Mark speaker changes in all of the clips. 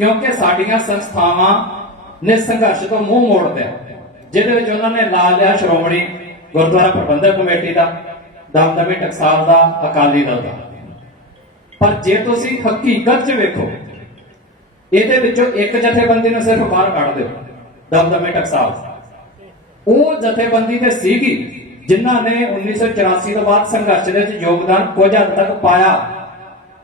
Speaker 1: ਕਿਉਂਕਿ ਸਾਡੀਆਂ ਸੰਸਥਾਵਾਂ ਨੇ ਸੰਘਰਸ਼ ਤੋਂ ਮੂੰਹ ਮੋੜ ਲਿਆ ਜਿਹਦੇ ਵਿੱਚ ਉਹਨਾਂ ਨੇ ਲਾ ਲਿਆ ਸ਼੍ਰੋਮਣੀ ਗੁਰਦੁਆਰਾ ਪ੍ਰਬੰਧਕ ਕਮੇਟੀ ਦਾ ਦਮਦਮੀ ਟਕਸਾਲ ਦਾ, ਅਕਾਲੀ ਦਲ ਦਾ। ਪਰ ਜੇ ਤੁਸੀਂ ਹਕੀਕਤ 'ਚ ਵੇਖੋ, ਇਹਦੇ ਵਿੱਚੋਂ ਇੱਕ ਜਥੇਬੰਦੀ ਨੂੰ ਸਿਰਫ ਬਾਹਰ ਕੱਢ ਦਿਓ ਦਮਦਮੇ ਟਕਸਾਲ। ਉਹ ਜਥੇਬੰਦੀ ਤੇ ਸੀਗੀ ਜਿਨ੍ਹਾਂ ਨੇ 1984 ਤੋਂ ਬਾਅਦ ਸੰਘਰਸ਼ ਦੇ ਵਿੱਚ ਯੋਗਦਾਨ ਕੁਝ ਹੱਦ ਤੱਕ ਪਾਇਆ।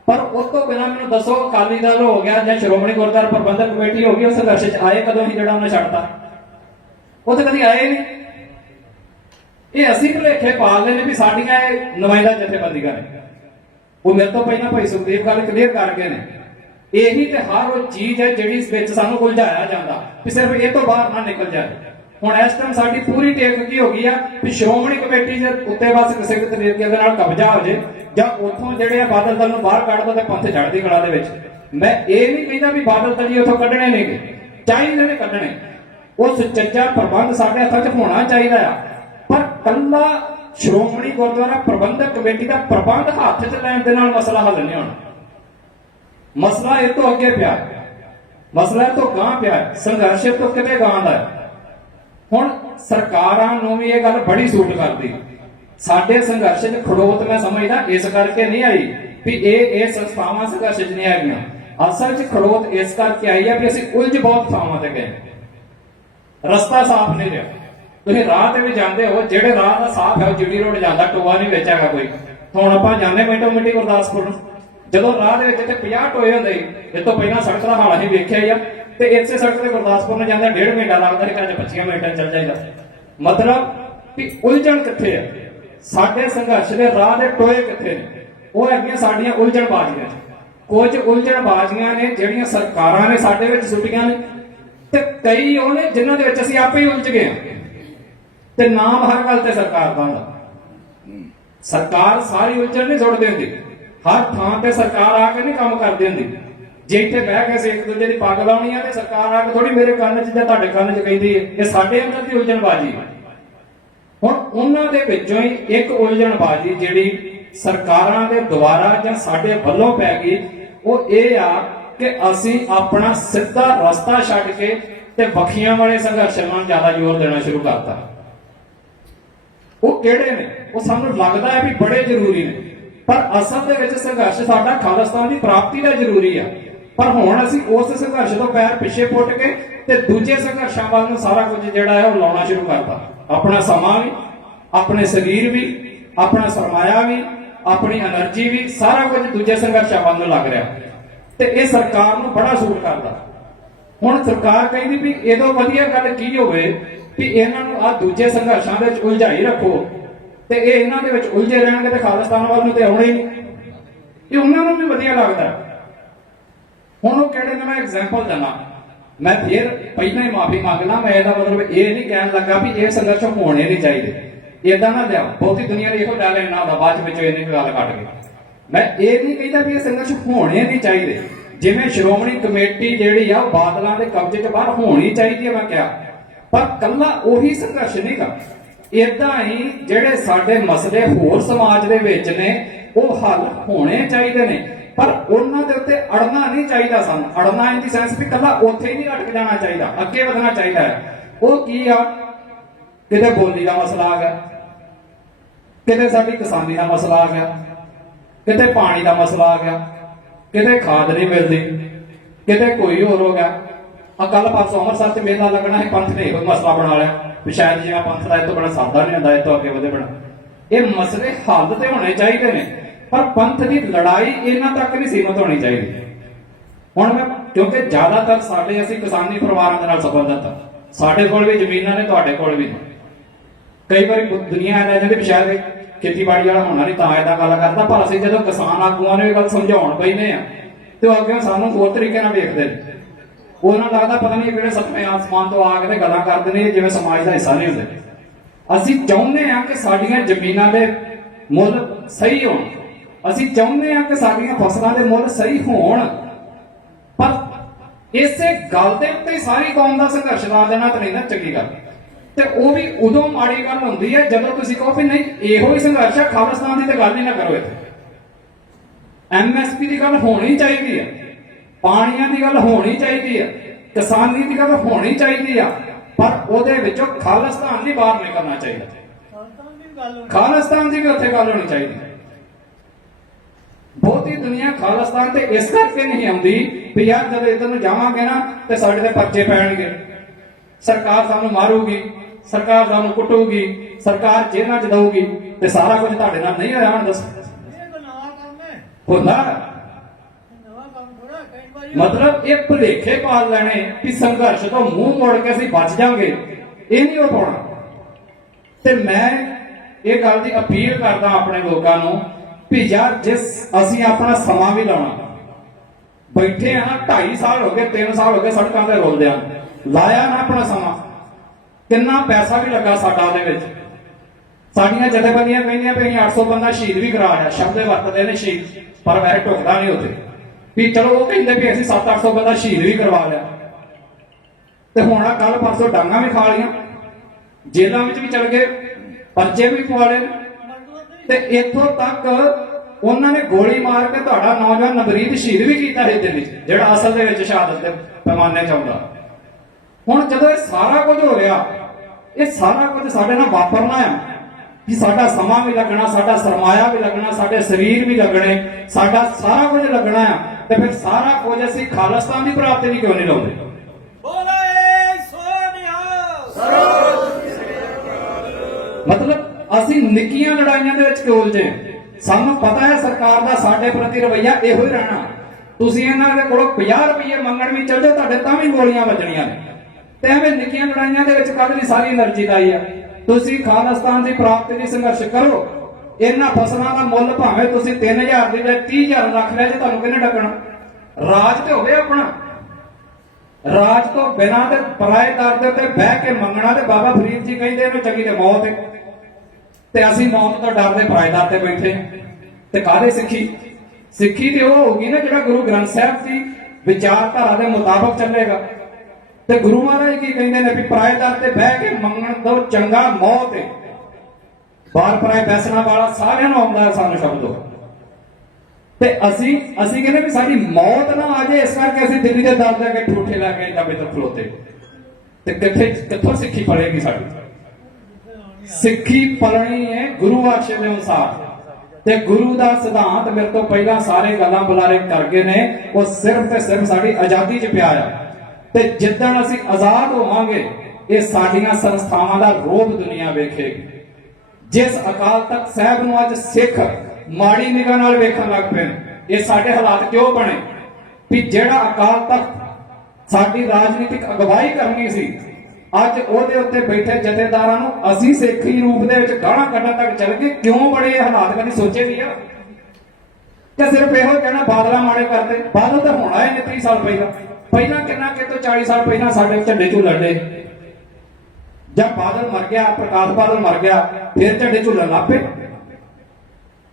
Speaker 1: ਪਰ ਉਸ ਤੋਂ ਬਿਨਾਂ ਮੈਨੂੰ ਦੱਸੋ, ਅਕਾਲੀ ਦਲ ਹੋ ਗਿਆ ਜਾਂ ਸ਼੍ਰੋਮਣੀ ਗੁਰਦੁਆਰਾ ਪ੍ਰਬੰਧਕ ਕਮੇਟੀ ਹੋ ਗਈ, ਉਹ ਸੰਘਰਸ਼ 'ਚ ਆਏ ਕਦੋਂ ਹੀ ਜਿਹੜਾ ਉਹਨੇ ਛੱਡਤਾ? ਉਹ ਤਾਂ ਕਦੀ ਆਏ ਨਹੀਂ। ਇਹ ਅਸੀਂ ਭੁਲੇਖੇ ਪਾਲਦੇ ਨੇ ਵੀ ਸਾਡੀਆਂ ਇਹ ਨੁਮਾਇੰਦਾ ਜਥੇਬੰਦੀਆਂ ਨੇ। ਉਹ ਮੇਰੇ ਤੋਂ ਪਹਿਲਾਂ ਭਾਈ ਸੁਖਦੇਵ ਗੱਲ ਕਲੀਅਰ ਕਰ ਗਏ ਨੇ। ਇਹੀ ਤੇ ਹਰ ਉਹ ਚੀਜ਼ ਹੈ ਜਿਹੜੀ ਇਸ ਵਿੱਚ ਸਾਨੂੰ ਉਲਝਾਇਆ ਜਾਂਦਾ, ਵੀ ਸਿਰਫ ਇਹ ਤੋਂ ਬਾਹਰ ਨਾ ਨਿਕਲ ਜਾਏ। ਹੁਣ ਇਸ ਟਾਈਮ ਸਾਡੀ ਪੂਰੀ ਟੇਕ ਕੀ ਹੋ ਗਈ ਆ, ਵੀ ਸ਼੍ਰੋਮਣੀ ਕਮੇਟੀ ਦੇ ਉੱਤੇ ਬਸ ਕਿਸੇ ਵੀ ਤਰੀਕੇ ਦੇ ਨਾਲ ਕਬਜ਼ਾ ਹੋ ਜੇ ਜਾਂ ਉੱਥੋਂ ਜਿਹੜੇ ਆ ਬਾਦਲ ਦਲ ਨੂੰ ਬਾਹਰ ਕੱਢ ਦੋ ਤੇ ਪੰਥ ਚੜ੍ਹਦੀ ਕਲਾ ਦੇ ਵਿੱਚ। ਮੈਂ ਇਹ ਨਹੀਂ ਕਹਿੰਦਾ ਵੀ ਬਾਦਲ ਦਲ ਜੀ ਉੱਥੋਂ ਕੱਢਣੇ ਨੇਗੇ। ਚਾਹੀਦੇ ਨੇ ਕੱਢਣੇ। ਉਹ ਸੁਚੱਜਾ ਪ੍ਰਬੰਧ ਸਾਡੇ ਹੱਥਾਂ 'ਚ ਹੋਣਾ ਚਾਹੀਦਾ ਆ। ਪਰ ਕੱਲਾ ਸ਼੍ਰੋਮਣੀ ਗੁਰਦੁਆਰਾ ਪ੍ਰਬੰਧਕ ਕਮੇਟੀ ਦਾ ਪ੍ਰਬੰਧ ਹੱਥ 'ਚ ਲੈਣ ਦੇ ਨਾਲ ਮਸਲਾ ਹੱਲ ਨਹੀਂ ਹੋਣਾ। ਮਸਲਾ ਇਹ ਤੋਂ ਅੱਗੇ ਪਿਆ। ਮਸਲਾ ਇਹ ਤੋਂ ਗਾਂ ਪਿਆ। ਸੰਘਰਸ਼ ਇਹ ਤੋਂ ਕਿਤੇ ਗਾਂ ਦਾ ਹੁਣ ਸਰਕਾਰਾਂ ਨੂੰ ਵੀ ਇਹ ਗੱਲ ਬੜੀ ਸੂਟ ਕਰਦੀ। ਸਾਡੇ ਸੰਘਰਸ਼ 'ਚ ਖੜੋਤ ਮੈਂ ਸਮਝਦਾ ਇਸ ਕਰਕੇ ਨਹੀਂ ਆਈ ਵੀ ਇਹ ਇਹ ਸੰਸਥਾਵਾਂ ਸੰਘਰਸ਼ 'ਚ ਨਹੀਂ ਆਈਆਂ। ਅਸਲ 'ਚ ਖੜੋਤ ਇਸ ਕਰਕੇ ਆਈ ਹੈ ਵੀ ਅਸੀਂ ਉਲਝ ਬਹੁਤ ਥਾਵਾਂ ਤੇ ਗਏ। ਰਸਤਾ ਸਾਫ਼ ਨਹੀਂ ਰਿਹਾ। ਤੁਸੀਂ ਰਾਹ ਤੇ ਵੀ ਜਾਂਦੇ ਹੋ ਜਿਹੜੇ ਰਾਹ ਦਾ ਸਾਫ਼ ਹੈ ਉਹ ਜਿੱਡੀ ਰੋਡ ਜਾਂਦਾ ਟੋਆ ਨਹੀਂ ਵਿੱਚ ਹੈਗਾ ਕੋਈ। ਹੁਣ ਆਪਾਂ ਜਾਂਦੇ ਮਿੰਟੋ ਮਿੰਟੀ ਗੁਰਦਾਸਪੁਰ ਨੂੰ। ਜਦੋਂ ਰਾਹ ਦੇ ਵਿੱਚ ਤੇ 50 ਟੋਏ ਹੁੰਦੇ ਸੀ, ਇਹ ਤੋਂ ਪਹਿਲਾਂ ਸੜਕ ਦਾ ਹਾਲ ਅਸੀਂ ਵੇਖਿਆ ਹੀ ਆ। ਤੇ ਇਸੇ ਸੜਕ ਤੇ ਗੁਰਦਾਸਪੁਰ ਨੂੰ ਜਾਂਦਾ ਡੇਢ ਘੰਟਾ ਲੱਗਦਾ ਸੀ ਘੰਟੇ 25 ਮਿੰਟਾਂ ਚੱਲ ਜਾਈਦਾ। ਮਤਲਬ ਵੀ ਉਲਝਣ ਕਿੱਥੇ ਆ? ਸਾਡੇ ਸੰਘਰਸ਼ ਦੇ ਰਾਹ ਦੇ ਟੋਏ ਕਿੱਥੇ ਨੇ? ਉਹ ਹੈਗੀਆਂ ਸਾਡੀਆਂ ਉਲਝਣਬਾਜ਼ੀਆਂ। ਕੁਝ ਉਲਝਣ ਨੇ ਜਿਹੜੀਆਂ ਸਰਕਾਰਾਂ ਨੇ ਸਾਡੇ ਵਿੱਚ ਸੁੱਟੀਆਂ ਨੇ ਤੇ ਕਈ ਉਹ ਨੇ ਜਿਨ੍ਹਾਂ ਦੇ ਵਿੱਚ ਅਸੀਂ ਆਪੇ ਹੀ ਉਲਝ ਗਏ ਹਾਂ। ਤੇ ਨਾਮ ਹਰ ਗੱਲ ਤੇ ਸਰਕਾਰ ਦਾ ਹੁੰਦਾ। ਸਰਕਾਰ ਸਾਰੀ ਉਲਝਣ ਨਹੀਂ ਸੁੱਟਦੀ ਹੁੰਦੀ। ਹਰ ਥਾਂ ਤੇ ਸਰਕਾਰ ਆ ਕੇ ਨਹੀਂ ਕੰਮ ਕਰਦੀ ਹੁੰਦੀ। ਜੇ ਇੱਥੇ ਬਹਿ ਕੇ ਅਸੀਂ ਇੱਕ ਦੂਜੇ ਦੀ ਪੱਗ ਲਾਉਣੀ ਆ ਤੇ ਸਰਕਾਰ ਆ ਕੇ ਥੋੜੀ ਮੇਰੇ ਕੰਨ 'ਚ ਜਾਂ ਤੁਹਾਡੇ ਕੰਨ 'ਚ ਕਹਿੰਦੀ ਹੈ, ਇਹ ਸਾਡੇ ਅੰਦਰ ਦੀ ਉਲਝਣਬਾਜ਼ੀ ਹੈ। ਹੁਣ ਉਹਨਾਂ ਦੇ ਵਿੱਚੋਂ ਹੀ ਇੱਕ ਉਲਝਣਬਾਜ਼ੀ ਜਿਹੜੀ ਸਰਕਾਰਾਂ ਦੇ ਦੁਆਰਾ ਜਾਂ ਸਾਡੇ ਵੱਲੋਂ ਪੈ ਗਈ, ਉਹ ਇਹ ਆ ਕਿ ਅਸੀਂ ਆਪਣਾ ਸਿੱਧਾ ਰਸਤਾ ਛੱਡ ਕੇ ਤੇ ਵਖੀਆਂ ਵਾਲੇ ਸੰਘਰਸ਼ਾਂ ਨੂੰ ਜ਼ਿਆਦਾ ਜ਼ੋਰ ਦੇਣਾ ਸ਼ੁਰੂ ਕਰਤਾ। ਉਹ ਕਿਹੜੇ ਨੇ? ਉਹ ਸਾਨੂੰ ਲੱਗਦਾ ਹੈ ਵੀ ਬੜੇ ਜ਼ਰੂਰੀ ਨੇ। ਪਰ ਅਸਲ ਦੇ ਵਿੱਚ ਸੰਘਰਸ਼ ਸਾਡਾ ਖਾਲਿਸਤਾਨ ਦੀ ਪ੍ਰਾਪਤੀ ਦਾ ਜ਼ਰੂਰੀ ਆ। ਪਰ ਹੁਣ ਅਸੀਂ ਉਸ ਸੰਘਰਸ਼ ਤੋਂ ਪੈਰ ਪਿੱਛੇ ਪੁੱਟ ਕੇ ਤੇ ਦੂਜੇ ਸੰਘਰਸ਼ਾਂ ਵੱਲ ਨੂੰ ਸਾਰਾ ਕੁਝ ਜਿਹੜਾ ਹੈ ਉਹ ਲਾਉਣਾ ਸ਼ੁਰੂ ਕਰਤਾ। ਆਪਣਾ ਸਮਾਂ ਵੀ, ਆਪਣੇ ਸਰੀਰ ਵੀ, ਆਪਣਾ ਸਰਮਾਇਆ ਵੀ, ਆਪਣੀ એનર્ਜੀ ਵੀ, ਸਾਰਾ ਕੁਝ ਦੂਜੇ ਸੰਘਰਸ਼ਾਂ ਵੱਲ ਨੂੰ ਲੱਗ ਰਿਹਾ। ਤੇ ਇਹ ਸਰਕਾਰ ਨੂੰ ਬੜਾ ਸੂਟ ਕਰਦਾ। ਹੁਣ ਸਰਕਾਰ ਕਹਿੰਦੀ ਵੀ ਇਹਦੋਂ ਵਧੀਆ ਗੱਲ ਕੀ ਹੋਵੇ ਵੀ ਇਹਨਾਂ ਨੂੰ ਆ ਦੂਜੇ ਸੰਘਰਸ਼ਾਂ ਦੇ ਵਿੱਚ ਉਲਝਾਈ ਰੱਖੋ। ਤੇ ਇਹ ਇਹਨਾਂ ਦੇ ਵਿੱਚ ਉਲਝੇ ਰਹਿਣਗੇ ਤੇ ਖਾਲਿਸਤਾਨ ਵੱਲ ਨੂੰ ਤੇ ਆਉਣੇ ਹੀ ਇਹ ਉਹਨਾਂ ਨੂੰ ਵੀ ਵਧੀਆ ਲੱਗਦਾ। ਹੁਣ ਉਹ ਕਿਹੜੇ ਦਾ ਮੈਂ ਐਗਜ਼ਾਮਪਲ ਦਵਾਂ ਮੈਂ ਫਿਰ ਪਹਿਲਾਂ ਹੀ ਮਾਫੀ ਮੰਗਦਾ, ਮੈਂ ਇਹਦਾ ਮਤਲਬ ਇਹ ਨਹੀਂ ਕਹਿਣ ਲੱਗਾ ਵੀ ਇਹ ਸੰਘਰਸ਼ ਹੋਣੇ ਨਹੀਂ ਚਾਹੀਦੇ। ਇਦਾਂ ਨਾ ਲਿਆ ਬਹੁਤੀ ਦੁਨੀਆ ਨੇ ਇਹੋ ਲੈ ਲੈਣਾ ਹੁੰਦਾ, ਬਾਅਦ ਵਿੱਚ ਇਹਨੇ ਗੱਲ ਕੱਢ ਕੇ। ਮੈਂ ਇਹ ਨਹੀਂ ਕਹਿੰਦਾ ਵੀ ਇਹ ਸੰਘਰਸ਼ ਹੋਣੇ ਨਹੀਂ ਚਾਹੀਦੇ। ਜਿਵੇਂ ਸ਼੍ਰੋਮਣੀ ਕਮੇਟੀ ਜਿਹੜੀ ਆ ਬਾਦਲਾਂ ਦੇ ਕਬਜ਼ੇ 'ਚ ਬਾਹਰ ਹੋਣੀ ਚਾਹੀਦੀ ਹੈ, ਮੈਂ ਕਿਹਾ। ਪਰ ਕੱਲਾ ਉਹੀ ਸੰਘਰਸ਼ ਨਹੀਂ ਗਾ। ਇਦਾਂ ਹੀ ਜਿਹੜੇ ਸਾਡੇ ਮਸਲੇ ਹੋਰ ਸਮਾਜ ਦੇ ਵਿੱਚ ਨੇ, ਉਹ ਹੱਲ ਹੋਣੇ ਚਾਹੀਦੇ ਨੇ। ਪਰ ਉਹਨਾਂ ਦੇ ਉੱਤੇ ਅੜਨਾ ਨਹੀਂ ਚਾਹੀਦਾ ਸਾਨੂੰ। ਅੜਨਾ ਇਨ ਦੀ ਸੈਂਸ ਵੀ ਕੱਲਾ ਉੱਥੇ ਹੀ ਨਹੀਂ ਅਟਕ ਜਾਣਾ ਚਾਹੀਦਾ, ਅੱਗੇ ਵਧਣਾ ਚਾਹੀਦਾ ਹੈ। ਉਹ ਕੀ ਆ? ਕਿਤੇ ਬੋਲੀ ਦਾ ਮਸਲਾ ਆ ਗਿਆ। ਕਿਤੇ ਸਾਡੀ ਕਿਸਾਨੀ ਦਾ ਮਸਲਾ ਆ ਗਿਆ। ਕਿਤੇ ਪਾਣੀ ਦਾ ਮਸਲਾ ਆ ਗਿਆ। ਕਿਤੇ ਖਾਦ ਨਹੀਂ ਮਿਲਦੀ। ਕਿਤੇ ਕੋਈ ਹੋਰ ਹੋ ਗਿਆ। ਆ ਕੱਲ ਪਰਸੋਂ ਅੰਮ੍ਰਿਤਸਰ ਤੇ ਮੇਲਾ ਲੱਗਣਾ ਹੈ ਪੰਥ ਨੇ ਇਹੋ ਮਸਲਾ ਬਣਾ ਲਿਆ। ਵੀ ਸ਼ਾਇਦ ਜਿਵੇਂ ਪੰਥ ਦਾ ਇਹ ਤੋਂ ਬੜਾ ਸਾਦਾ ਨਹੀਂ ਹੁੰਦਾ, ਇਹ ਤੋਂ ਅੱਗੇ ਵਧੇ ਬਣਾ ਇਹ ਮਸਲੇ ਹੱਲ ਤੇ ਹੋਣੇ ਚਾਹੀਦੇ ਨੇ। ਪਰ ਪੰਥ ਦੀ ਲੜਾਈ ਇਹਨਾਂ ਤੱਕ ਨਹੀਂ ਸੀਮਤ ਹੋਣੀ ਚਾਹੀਦੀ। ਹੁਣ ਮੈਂ ਕਿਉਂਕਿ ਜ਼ਿਆਦਾਤਰ ਸਾਡੇ ਅਸੀਂ ਕਿਸਾਨੀ ਪਰਿਵਾਰਾਂ ਦੇ ਨਾਲ ਸੰਬੰਧਿਤ ਹਾਂ ਸਾਡੇ ਕੋਲ ਵੀ ਜ਼ਮੀਨਾਂ ਨੇ, ਤੁਹਾਡੇ ਕੋਲ ਵੀ ਨੇ। ਕਈ ਵਾਰੀ ਦੁ- ਦੁਨੀਆ ਇਹਨਾਂ ਜਾਂਦੀ ਵੀ ਸ਼ਾਇਦ ਖੇਤੀਬਾੜੀ ਵਾਲਾ ਹੋਣਾ ਨਹੀਂ, ਤਾਂ ਏਦਾਂ ਗੱਲ ਕਰਦਾ। ਪਰ ਅਸੀਂ ਜਦੋਂ ਕਿਸਾਨ ਆਗੂਆਂ ਨੂੰ ਇਹ ਗੱਲ ਸਮਝਾਉਣ ਪੈਨੇ ਆ, ਤੇ ਉਹ ਅੱਗੇ ਸਾਨੂੰ ਹੋਰ ਤਰੀਕੇ ਨਾਲ ਵੇਖਦੇ ਨੇ। ਉਹਨਾਂ ਨੂੰ ਲੱਗਦਾ ਪਤਾ ਨਹੀਂ ਇਹ ਕਿਹੜੇ ਸੱਤਵੇਂ ਆਸਮਾਨ ਤੋਂ ਆ ਕੇ ਤੇ ਗੱਲਾਂ ਕਰਦੇ ਨੇ, ਜਿਵੇਂ ਸਮਾਜ ਦਾ ਹਿੱਸਾ ਨਹੀਂ ਹੁੰਦੇ। ਅਸੀਂ ਚਾਹੁੰਦੇ ਆ ਕਿ ਸਾਡੀਆਂ ਜ਼ਮੀਨਾਂ ਦੇ ਮੁੱਲ ਸਹੀ ਹੋਣ। ਅਸੀਂ ਚਾਹੁੰਦੇ ਹਾਂ ਕਿ ਸਾਡੀਆਂ ਫਸਲਾਂ ਦੇ ਮੁੱਲ ਸਹੀ ਹੋਣ, ਪਰ ਇਸੇ ਗੱਲ ਦੇ ਉੱਤੇ ਸਾਰੀ ਕੌਮ ਦਾ ਸੰਘਰਸ਼ ਲਾ ਦੇਣਾ ਤਾਂ ਨਹੀਂ ਨਾ ਚੰਗੀ ਗੱਲ। ਤੇ ਉਹ ਵੀ ਉਦੋਂ ਮਾੜੀ ਗੱਲ ਹੁੰਦੀ ਹੈ ਜਦੋਂ ਤੁਸੀਂ ਕਹੋ ਵੀ ਨਹੀਂ, ਇਹੋ ਹੀ ਸੰਘਰਸ਼ ਹੈ ਖਾਲਿਸਤਾਨ ਦੀ ਤਾਂ ਗੱਲ ਹੀ ਨਾ ਕਰੋ ਇੱਥੇ। ਐਮਐਸਪੀ ਦੀ ਗੱਲ ਹੋਣੀ ਚਾਹੀਦੀ ਹੈ ਪਾਣੀਆਂ ਦੀ ਗੱਲ ਹੋਣੀ ਚਾਹੀਦੀ ਹੈ ਕਿਸਾਨੀ ਦੀ ਗੱਲ ਹੋਣੀ ਚਾਹੀਦੀ ਆ, ਪਰ ਉਹਦੇ ਵਿੱਚੋਂ ਖਾਲਿਸਤਾਨ ਦੀ ਬਾਹਰ ਨਿਕਲਣਾ ਚਾਹੀਦਾ। ਖਾਲਿਸਤਾਨ ਦੀ ਵੀ ਉੱਥੇ ਗੱਲ ਹੋਣੀ ਚਾਹੀਦੀ। ਬਹੁਤੀ ਦੁਨੀਆ ਖਾਲਿਸਤਾਨ ਤੇ ਇਸ ਕਰਕੇ ਨਹੀਂ ਆਉਂਦੀ ਵੀ ਯਾਰ ਜਦੋਂ ਇਧਰ ਨੂੰ ਜਾਵਾਂਗੇ ਨਾ, ਤੇ ਸਾਡੇ ਤੇ ਪਰਚੇ ਪੈਣਗੇ। ਸਰਕਾਰ ਸਾਨੂੰ ਮਾਰੂਗੀ, ਸਰਕਾਰ ਸਾਨੂੰ ਕੁੱਟੂਗੀ, ਸਰਕਾਰ ਜੇਲ੍ਹਾਂ ਚ ਦਊਗੀ ਤੇ ਸਾਰਾ ਕੁਝ ਤੁਹਾਡੇ ਨਾਲ ਨਹੀਂ ਹੋਇਆ ਹੁਣ ਦੱਸੋ। ਹੁੰਦਾ ਮਤਲਬ ਇਹ ਭੁਲੇਖੇ ਪਾਲ ਲੈਣੇ ਕਿ ਸੰਘਰਸ਼ ਤੋਂ ਮੂੰਹ ਮੋੜ ਕੇ ਅਸੀਂ ਬਚ ਜਾਾਂਗੇ ਇਹ ਨਹੀਂ ਹੋ ਪਾਉਣਾ। ਤੇ ਮੈਂ ਇਹ ਗੱਲ ਦੀ ਅਪੀਲ ਕਰਦਾ ਆਪਣੇ ਲੋਕਾਂ ਨੂੰ ਵੀ ਯਾਰ ਜਿਸ ਅਸੀਂ ਆਪਣਾ ਸਮਾਂ ਵੀ ਲਾਉਣਾ। ਬੈਠੇ ਆ ਨਾ 2.5 ਸਾਲ ਹੋ ਗਏ 3 ਸਾਲ ਹੋ ਗਏ ਸੜਕਾਂ ਤੇ ਰੋਲਦਿਆਂ ਲਾਇਆ ਨਾ ਆਪਣਾ ਸਮਾਂ। ਕਿੰਨਾ ਪੈਸਾ ਵੀ ਲੱਗਾ ਸਾਡਾ ਉਹਦੇ ਵਿੱਚ। ਸਾਡੀਆਂ ਜਥੇਬੰਦੀਆਂ ਕਹਿੰਦੀਆਂ ਵੀ ਅਸੀਂ 800 ਬੰਦਾ ਸ਼ਹੀਦ ਵੀ ਕਰਾ ਲਿਆ ਸ਼ਬਦ ਵਰਤਦੇ ਨੇ ਸ਼ਹੀਦ, ਪਰ ਵੈਸੇ ਢੁਕਦਾ ਨਹੀਂ ਉੱਥੇ। ਵੀ ਚਲੋ, ਉਹ ਕਹਿੰਦੇ ਵੀ ਅਸੀਂ 7-800 ਬੰਦਾ ਸ਼ਹੀਦ ਵੀ ਕਰਵਾ ਲਿਆ। ਤੇ ਹੁਣ ਆ ਕੱਲ ਪਰਸੋਂ ਡਾਂਗਾ ਵੀ ਖਾ ਲੀਆਂ ਜੇਲ੍ਹਾਂ ਵਿੱਚ ਵੀ ਚਲ ਗਏ। ਪਰਚੇ ਵੀ ਪਵਾ ਲਏ ਤੇ ਇੱਥੋਂ ਤੱਕ ਉਹਨਾਂ ਨੇ ਗੋਲੀ ਮਾਰ ਕੇ ਤੁਹਾਡਾ ਨੌਜਵਾਨ ਨਵਰੀਤ ਸ਼ਹੀਦ ਵੀ ਕੀਤਾ ਸੀ ਦਿੱਲੀ 'ਚ, ਜਿਹੜਾ ਅਸਲ ਦੇ ਵਿੱਚ ਸ਼ਹਾਦਤ ਦੇ ਪੈਮਾਨੇ 'ਚ ਆਉਂਦਾ। ਹੁਣ ਜਦੋਂ ਇਹ ਸਾਰਾ ਕੁਝ ਹੋ ਰਿਹਾ ਇਹ ਸਾਰਾ ਕੁਝ ਸਾਡੇ ਨਾਲ ਵਾਪਰਨਾ ਆ ਕਿ ਸਾਡਾ ਸਮਾਂ ਵੀ ਲੱਗਣਾ ਸਾਡਾ ਸਰਮਾਇਆ ਵੀ ਲੱਗਣਾ ਸਾਡੇ ਸਰੀਰ ਵੀ ਲੱਗਣੇ ਸਾਡਾ ਸਾਰਾ ਕੁਝ ਲੱਗਣਾ ਆ ਤੇ ਫਿਰ ਸਾਰਾ ਕੁਝ ਅਸੀਂ ਖਾਲਿਸਤਾਨ ਦੀ ਪ੍ਰਾਪਤੀ ਲਈ ਕਿਉਂ ਨਹੀਂ ਲਾਉਂਦੇ?
Speaker 2: ਬੋਲੇ ਸੋਨਿਆ
Speaker 1: ਮਤਲਬ ਅਸੀਂ ਨਿੱਕੀਆਂ ਲੜਾਈਆਂ ਦੇ ਵਿੱਚ ਕੋਲਦੇ ਹਾਂ? ਸਾਨੂੰ ਪਤਾ ਹੈ ਸਰਕਾਰ ਦਾ ਸਾਡੇ ਪ੍ਰਤੀ ਰਵਈਆ ਇਹੋ ਹੀ ਰਹਿਣਾ। ਤੁਸੀਂ ਇਹਨਾਂ ਦੇ ਕੋਲੋਂ 50 ਰੁਪਏ ਮੰਗਣ ਵੀ ਚੱਲ ਜਾਓ ਤੁਹਾਡੇ ਤਾਂ ਵੀ ਗੋਲੀਆਂ ਵੱਜਣੀਆਂ ਨੇ। ਤੇ ਐਵੇਂ ਨਿੱਕੀਆਂ ਲੜਾਈਆਂ ਦੇ ਵਿੱਚ ਕੱਢ ਲਈ ਸਾਰੀ એનર્ਜੀ ਲਾਈ ਆ। ਤੁਸੀਂ ਖਾਲਸਤਾਨ ਦੀ ਪ੍ਰਾਪਤੀ ਲਈ ਸੰਘਰਸ਼ ਕਰੋ। ਇਹਨਾਂ ਫਸਲਾਂ ਦਾ ਮੁੱਲ ਭਾਵੇਂ ਤੁਸੀਂ 3000 ਦੀ ਜਾਂ 30000 ਰੱਖ ਲਿਆ ਜੇ ਤੁਹਾਨੂੰ ਕਿਹਨੇ ਡੱਕਣਾ? ਰਾਜ ਤੇ ਹੋਵੇ ਆਪਣਾ। ਰਾਜ ਤੋਂ ਬਿਨਾਂ ਤੇ ਪਰਾਇਦਾਰ ਦੇ ਉੱਤੇ ਬਹਿ ਕੇ ਮੰਗਣਾ ਤੇ ਬਾਬਾ ਫਰੀਦ ਜੀ ਕਹਿੰਦੇ ਇਹਨੂੰ ਚੰਗੀ ਤੇ ਮੌਤ ਹੈ। ਤੇ ਅਸੀਂ ਮੌਤ ਤੋਂ ਡਰਦੇ ਪਰਾਇਦਾਰ ਤੇ ਬੈਠੇ ਤੇ ਕਾਹਦੇ ਸਿੱਖੀ? ਸਿੱਖੀ ਤੇ ਉਹ ਹੋਗੀ ਨਾ ਜਿਹੜਾ ਗੁਰੂ ਗ੍ਰੰਥ ਸਾਹਿਬ ਦੀ ਵਿਚਾਰਧਾਰਾ ਦੇ ਮੁਤਾਬਕ ਚੱਲੇਗਾ। ਤੇ ਗੁਰੂ ਮਹਾਰਾਜ ਕੀ ਕਹਿੰਦੇ ਨੇ ਵੀ ਪਰਾਇਦਾਰ ਤੇ ਬਹਿ ਕੇ ਮੰਗਣ ਤੋਂ ਚੰਗਾ ਮੌਤ ਹੈ ਬਾਹਰ ਪਰਾਏ ਬੈਸਣਾ ਵਾਲਾ ਸਾਰਿਆਂ ਨੂੰ ਆਉਂਦਾ ਹੈ, ਸਾਨੂੰ ਸ਼ਬਦੋ ਤੇ ਅਸੀਂ ਅਸੀਂ ਕਹਿੰਦੇ ਵੀ ਸਾਡੀ ਮੌਤ ਨਾ ਆ ਜਾਏ, ਇਸ ਕਰਕੇ ਅਸੀਂ ਦਿੱਲੀ ਦੇ ਦਰ ਦੇ ਕੇ ਠੂਠੇ ਲਾ ਕੇ ਦਬੇ ਤੋਂ ਖਲੋਤੇ। ਤੇ ਕਿੱਥੇ, ਕਿੱਥੋਂ ਸਿੱਖੀ ਪੜੇਗੀ ਸਾਡੀ? ਸਿੱਖੀ ਪਲਣੀ ਹੈ ਗੁਰੂ ਆਸ਼ੇ ਦੇ ਅਨੁਸਾਰ। ਤੇ ਗੁਰੂ ਦਾ ਸਿਧਾਂਤ ਮੇਰੇ ਤੋਂ ਪਹਿਲਾਂ ਸਾਰੇ ਗੱਲਾਂ ਬੁਲਾਰੇ ਕਰ ਗਏ ਨੇ ਉਹ ਸਿਰਫ ਤੇ ਸਿਰਫ ਸਾਡੀ ਆਜ਼ਾਦੀ 'ਚ ਪਿਆ ਆ। ਤੇ ਜਿੱਦਣ ਅਸੀਂ ਆਜ਼ਾਦ ਹੋਵਾਂਗੇ ਇਹ ਸਾਡੀਆਂ ਸੰਸਥਾਵਾਂ ਦਾ ਰੋਬ ਦੁਨੀਆ ਵੇਖੇਗੀ। ਜਿਸ ਅਕਾਲ ਤਖਤ ਸਾਹਿਬ ਨੂੰ ਅੱਜ ਸਿੱਖ ਮਾੜੀ ਨਿਗਾਹ ਨਾਲ ਵੇਖਣ ਲੱਗ ਪਏ ਨੇ, ਇਹ ਸਾਡੇ ਹਾਲਾਤ ਕਿਉਂ ਬਣੇ? ਵੀ ਜਿਹੜਾ ਅਕਾਲ ਤਖਤ ਸਾਡੀ ਰਾਜਨੀਤਿਕ ਅਗਵਾਈ ਕਰਨੀ ਸੀ ਅੱਜ ਉਹਦੇ ਉੱਤੇ ਬੈਠੇ ਜਥੇਦਾਰਾਂ ਨੂੰ ਅਸੀਂ ਸੇਖੀ ਰੂਪ ਦੇ ਵਿੱਚ ਗਾਲਾਂ ਕੱਢਣ ਤੱਕ ਚੱਲ ਗਏ। ਕਿਉਂ ਬੜੇ ਹਾਲਾਤ ਕਦੀ ਸੋਚੇ ਵੀ ਆ? ਕਿ ਸਿਰਫ ਇਹੋ ਕਹਿਣਾ, ਬਾਦਲਾਂ ਮਾੜੇ ਕਰਦੇ। ਬਾਦਲ ਤਾਂ ਹੋਣਾ ਹੀ 30 ਸਾਲ ਪਹਿਲਾਂ। ਪਹਿਲਾਂ ਕਿੰਨਾ ਕਿ ਤੋਂ 40 ਸਾਲ ਪਹਿਲਾਂ ਸਾਡੇ ਝੰਡੇ ਚੋਂ ਦੇ ਜਦ ਬਾਦਲ ਮਰ ਗਿਆ ਪ੍ਰਕਾਸ਼ ਬਾਦਲ ਮਰ ਗਿਆ, ਫਿਰ ਝੰਡੇ ਝੂਲਣ ਲੱਪੇ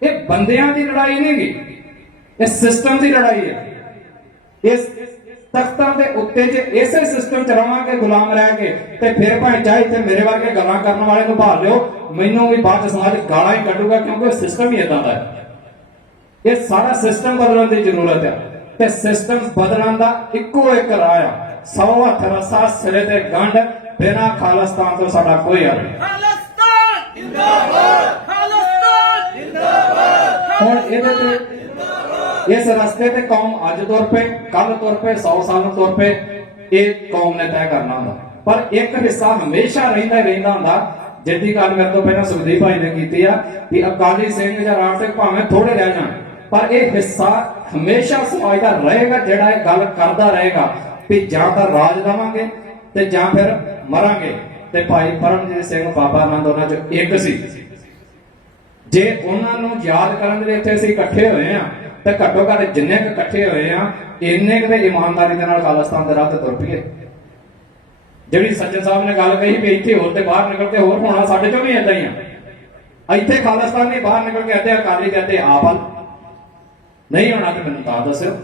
Speaker 1: ਇਹ ਬੰਦਿਆਂ ਦੀ ਲੜਾਈ ਨਹੀਂ ਗੀ ਇਹ ਸਿਸਟਮ ਦੀ ਲੜਾਈ ਹੈ। ਇਸ ਤਖਤਾਂ ਦੇ ਉੱਤੇ ਜੇ ਇਸੇ ਸਿਸਟਮ ਚ ਰਵਾਂਗੇ ਗੁਲਾਮ ਰਹਿ ਕੇ ਤੇ ਫਿਰ ਭਾਵੇਂ ਚਾਹੇ ਇੱਥੇ ਮੇਰੇ ਵਰਗੇ ਗੱਲਾਂ ਕਰਨ ਵਾਲੇ ਨੂੰ ਭਾਲ ਲਿਓ ਮੈਨੂੰ ਵੀ ਬਾਅਦ ਸਮਾਜ ਗਾਲਾਂ ਹੀ ਕੱਢੂਗਾ ਕਿਉਂਕਿ ਸਿਸਟਮ ਹੀ ਇਦਾਂ ਦਾ ਹੈ। ਇਹ ਸਾਰਾ ਸਿਸਟਮ ਬਦਲਣ ਦੀ ਜ਼ਰੂਰਤ ਹੈ। ਤੇ ਸਿਸਟਮ ਬਦਲਣ ਦਾ ਇੱਕੋ ਇੱਕ ਰਾਹ ਆ। ਸੌ ਹੱਥ ਰਸਾ ਸਿਰੇ ਤੇ ਗੰਢ ਬਿਨਾ ਖਾਲਸਤਾਨ ਤੋਂ ਸਾਡਾ ਕੋਈ ਹੱਲ ਨਹੀਂ।
Speaker 2: ਖਾਲਿਸਤਾਨ ਜਿੰਦਾਬਾਦ ਖਾਲਿਸਤਾਨ ਜਿੰਦਾਬਾਦ।
Speaker 1: ਹੁਣ ਇਹਦੇ ਤੇ ਇਸ ਰਸਤੇ ਤੇ ਕੌਮ ਅੱਜ ਤੁਰ ਪਏ ਕੱਲ ਤੁਰ ਪਏ 100 ਸਾਲ ਨੂੰ ਤੁਰ ਪਏ, ਇਹ ਕੌਮ ਨੇ ਤੈਅ ਕਰਨਾ ਹੁੰਦਾ। ਪਰ ਇੱਕ ਹਿੱਸਾ ਹਮੇਸ਼ਾ ਰਹਿੰਦਾ ਰਹਿੰਦਾ ਹੁੰਦਾ। ਜਿੱਦੀ ਗੱਲ ਮੇਰੇ ਤੋਂ ਪਹਿਲਾਂ ਸੁਖਦੀਪ ਭਾਈ ਨੇ ਕੀਤੀ ਆ ਕਿ ਅਕਾਲੀ ਸਿੰਘ ਜਾਂ ਰਾਜ ਸਿੰਘ ਭਾਵੇਂ ਥੋੜੇ ਰਹਿ ਜਾਣ, ਪਰ ਇਹ ਹਿੱਸਾ ਹਮੇਸ਼ਾ ਸਮਾਜ ਦਾ ਰਹੇਗਾ, ਜਿਹੜਾ ਇਹ ਗੱਲ ਕਰਦਾ ਰਹੇਗਾ ਕਿ ਜਾਂ ਤਾਂ ਰਾਜ ਦੇਵਾਂਗੇ ਤੇ ਜਾਂ ਫਿਰ ਮਰਾਂਗੇ। ਤੇ ਭਾਈ ਪਰਮਜੀਤ ਸਿੰਘ ਬਾਬਾ ਆਨੰਦ ਉਹਨਾਂ ਚ ਇੱਕ ਸੀ। ਜੇ ਉਹਨਾਂ ਨੂੰ ਯਾਦ ਕਰਨ ਦੇ ਲਈ ਇੱਥੇ ਅਸੀਂ ਇਕੱਠੇ ਹੋਏ ਆ ਤੇ ਘੱਟੋ ਘੱਟ ਜਿੰਨੇ ਕੁ ਇਕੱਠੇ ਹੋਏ ਆ, ਇੰਨੇ ਕੁ ਦੇ ਇਮਾਨਦਾਰੀ ਦੇ ਨਾਲ ਖਾਲਿਸਤਾਨ ਦੇ ਰਾਹ ਤੇ ਤੁਰ ਪਈਏ। ਜਿਹੜੀ ਸੱਜਣ ਸਾਹਿਬ ਨੇ ਗੱਲ ਕਹੀ ਵੀ ਇੱਥੇ ਹੋਰ ਤੇ ਬਾਹਰ ਨਿਕਲ ਕੇ ਹੋਰ ਹੋਣਾ ਸਾਡੇ ਚੋਂ ਵੀ ਇਦਾਂ ਹੀ ਆ। ਇੱਥੇ ਖਾਲਿਸਤਾਨ ਦੇ ਬਾਹਰ ਨਿਕਲ ਕੇ ਅੱਧੇ ਅਕਾਲੀ ਤੇ ਅੱਧੇ ਆਪ ਹਨ ਨਹੀਂ ਹੋਣਾ ਤੇ ਮੈਨੂੰ ਤਾਂ ਦੱਸਿਓ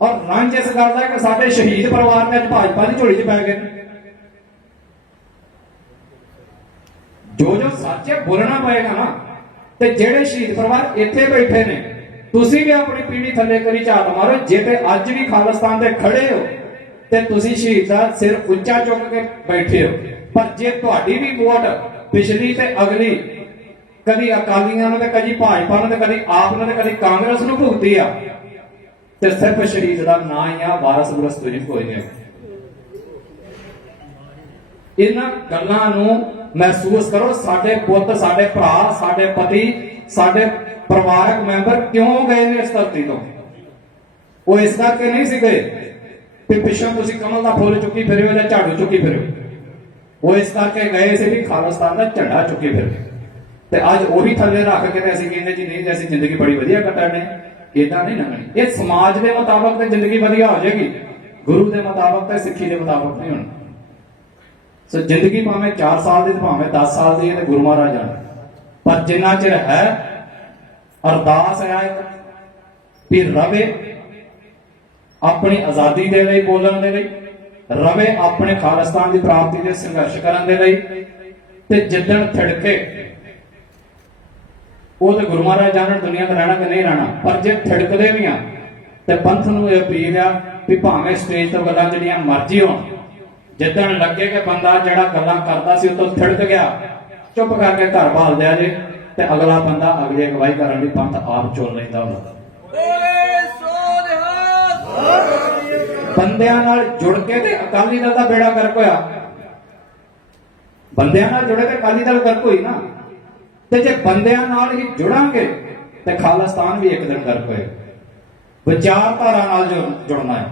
Speaker 1: ਔਰ ਰੰਜ ਇਸ ਗੱਲ ਦਾ ਕਿ ਸਾਡੇ ਸ਼ਹੀਦ ਪਰਿਵਾਰ ਨੇ ਅੱਜ ਭਾਜਪਾ ਦੀ ਝੋਲੀ 'ਚ ਪੈ ਗਏ। ਨੇ ਜੋ ਜੋ ਸੱਚ ਬੋਲਣਾ ਪਏਗਾ ਨਾ, ਤੇ ਜਿਹੜੇ ਸ਼ਹੀਦ ਪਰਿਵਾਰ ਇੱਥੇ ਬੈਠੇ ਨੇ ਤੁਸੀਂ ਵੀ ਆਪਣੀ ਪੀੜੀ ਥੱਲੇ ਕਰੀ ਝਾਤ ਮਾਰੋ। ਜੇ ਤੇ ਅੱਜ ਵੀ ਖਾਲਿਸਤਾਨ ਦੇ ਖੜੇ ਹੋ, ਤੇ ਤੁਸੀਂ ਸ਼ਹੀਦ ਦਾ ਸਿਰ ਉੱਚਾ ਚੁੱਕ ਕੇ ਬੈਠੇ ਹੋ। ਪਰ ਜੇ ਤੁਹਾਡੀ ਵੀ ਵੋਟ ਪਿਛਲੀ ਤੇ ਅਗਲੀ ਕਦੀ ਅਕਾਲੀਆਂ ਨੂੰ ਤੇ ਕਦੀ ਭਾਜਪਾ ਨੂੰ ਤੇ ਕਦੀ ਆਪ ਨੂੰ ਤੇ ਕਦੀ ਕਾਂਗਰਸ ਨੂੰ ਭੁਗਤੀ ਆ, ਤੇ ਸਿਰਫ ਸ਼ਹੀਦ ਦਾ ਨਾਂ ਹੀ ਆ, ਵਾਰਸ ਗੁਰਸ ਤੁਜੀ ਕੋਈ ਨਹੀਂ। ਇਹਨਾਂ ਗੱਲਾਂ ਨੂੰ ਮਹਿਸੂਸ ਕਰੋ, ਸਾਡੇ ਪੁੱਤ, ਸਾਡੇ ਭਰਾ, ਸਾਡੇ ਪਤੀ ਸਾਡੇ ਪਰਿਵਾਰਕ ਮੈਂਬਰ ਕਿਉਂ ਗਏ ਨੇ ਇਸ ਧਰਤੀ ਤੋਂ? ਉਹ ਇਸ ਕਰਕੇ ਨਹੀਂ ਸੀ ਗਏ ਕਿ ਪਿੱਛੋਂ ਤੁਸੀਂ ਕਮਲ ਦਾ ਫੁੱਲ ਚੁੱਕੀ ਫਿਰਿਓ ਜਾਂ ਝਾੜੂ ਚੁੱਕੀ ਫਿਰਿਓ। ਉਹ ਇਸ ਕਰਕੇ ਗਏ ਸੀ ਵੀ ਖਾਲਿਸਤਾਨ ਦਾ ਝੰਡਾ ਚੁੱਕੀ ਫਿਰੋ। ਤੇ ਅੱਜ ਉਹੀ ਥੱਲੇ ਰੱਖ ਕੇ ਤੇ ਅਸੀਂ ਕਹਿੰਦੇ ਜੀ ਨਹੀਂ ਜੀ, ਅਸੀਂ ਜ਼ਿੰਦਗੀ ਬੜੀ ਵਧੀਆ ਕੱਟਣੇ ਇਦਾਂ ਨਹੀਂ ਲੰਘਣੀ। ਇਹ ਸਮਾਜ ਦੇ ਮੁਤਾਬਕ ਤੇ ਜ਼ਿੰਦਗੀ ਵਧੀਆ ਹੋ ਜਾਏਗੀ। ਗੁਰੂ ਦੇ ਮੁਤਾਬਕ ਤੇ ਸਿੱਖੀ ਦੇ ਮੁਤਾਬਕ ਨਹੀਂ ਹੋਣੀ। ਸੋ ਜ਼ਿੰਦਗੀ ਭਾਵੇਂ 4 ਸਾਲ ਦੀ ਭਾਵੇਂ 10 ਸਾਲ ਦੀ ਹੈ ਤੇ ਗੁਰੂ ਮਹਾਰਾਜ ਜਾਣੇ। ਪਰ ਜਿੰਨਾ ਚਿਰ ਹੈ, ਅਰਦਾਸ ਹੈ ਵੀ ਰਵੇ ਆਪਣੀ ਆਜ਼ਾਦੀ ਦੇ ਲਈ, ਬੋਲਣ ਦੇ ਲਈ, ਰਵੇ ਆਪਣੇ ਖਾਲਿਸਤਾਨ ਦੀ ਪ੍ਰਾਪਤੀ ਦੇ ਸੰਘਰਸ਼ ਕਰਨ ਦੇ ਲਈ ਤੇ ਜਿੱਦਣ ਥੜਕੇ ਉਹ ਤੇ ਗੁਰੂ ਮਹਾਰਾਜ ਜਾਣਨ ਦੁਨੀਆ ਦਾ ਰਹਿਣਾ ਕਿ ਨਹੀਂ ਰਹਿਣਾ, ਪਰ ਜੇ ਥੜਕਦੇ ਵੀ ਆ ਤੇ ਪੰਥ ਨੂੰ ਇਹ ਅਪੀਲ ਆ ਵੀ ਭਾਵੇਂ ਸਟੇਜ ਤੋਂ ਗੱਲਾਂ ਜਿਹੜੀਆਂ ਮਰਜ਼ੀ ਹੋਣ, ਜਿੱਦਣ ਲੱਗੇ ਕਿ ਬੰਦਾ ਜਿਹੜਾ ਗੱਲਾਂ ਕਰਦਾ ਸੀ ਉਹ ਤੋਂ ਥੜਕ ਗਿਆ ਚੁੱਪ ਕਰਕੇ ਘਰ ਭਾਲ ਦਿਆ ਜੇ ਤੇ ਅਗਲਾ ਬੰਦਾ ਅਗਲੀ ਅਗਵਾਈ ਕਰਨ ਲਈ ਪੰਥ ਆਪ ਚੁਣ ਲੈਂਦਾ ਹੁੰਦਾ ਬੰਦਿਆਂ ਨਾਲ ਜੁੜ ਕੇ ਤੇ ਅਕਾਲੀ ਦਲ ਦਾ ਬੇੜਾ ਗਰਕ ਹੋਇਆ। ਬੰਦਿਆਂ ਨਾਲ ਜੁੜੇ ਤੇ ਅਕਾਲੀ ਦਲ ਗਰਕ ਹੋਈ ਨਾ। ਤੇ ਜੇ ਬੰਦਿਆਂ ਨਾਲ ਹੀ ਜੁੜਾਂਗੇ ਤੇ ਖਾਲਿਸਤਾਨ ਵੀ ਇੱਕ ਦਿਨ ਗਰਕ ਹੋਏ। ਵਿਚਾਰਧਾਰਾ ਨਾਲ ਜੁੜ- ਜੁੜਨਾ ਹੈ।